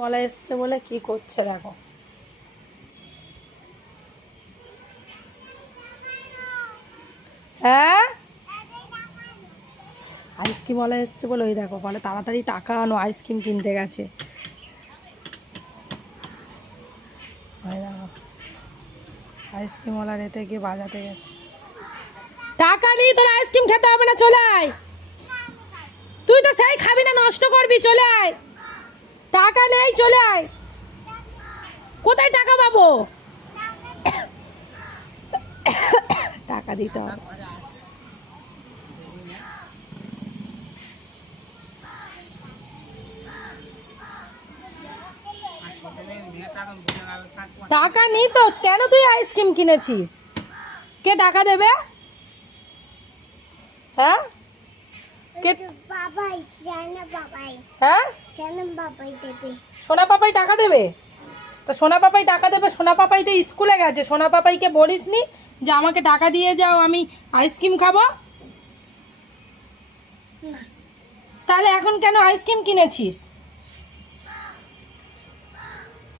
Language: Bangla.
মলা এসছে বলে কি করছে দেখো। হ্যাঁ আইসক্রিম ওলা এসছে বলে ওই দেখো বলে তাড়াতাড়ি টাকা আনো, আইসক্রিম কিনতে গেছে। ওই দেখো আইসক্রিম ওলা রেতে গিয়ে বাজাতে গেছে। টাকা নেই তোর, আইসক্রিম খেতে হবে না, চলে আয়। তুই তো সেই খাবি না, নষ্ট করবি, চলে আয়। টাকা নেই, চলে আয়। কোথায় টাকা পাবো? টাকা দিতে হবে। টাকা নেই তো কেন তুই আইসক্রিম কিনেছিস? কে টাকা দেবে? হ্যাঁ হ্যাঁ সোনা পাপাই টাকা দেবে? তো সোনা পাপাই টাকা দেবে? সোনা পাপাই তো স্কুলে গেছে। সোনা পাপাইকে বলিসনি যে আমাকে টাকা দিয়ে যাও, আমি আইসক্রিম খাবো? তাহলে এখন কেন আইসক্রিম কিনেছিস?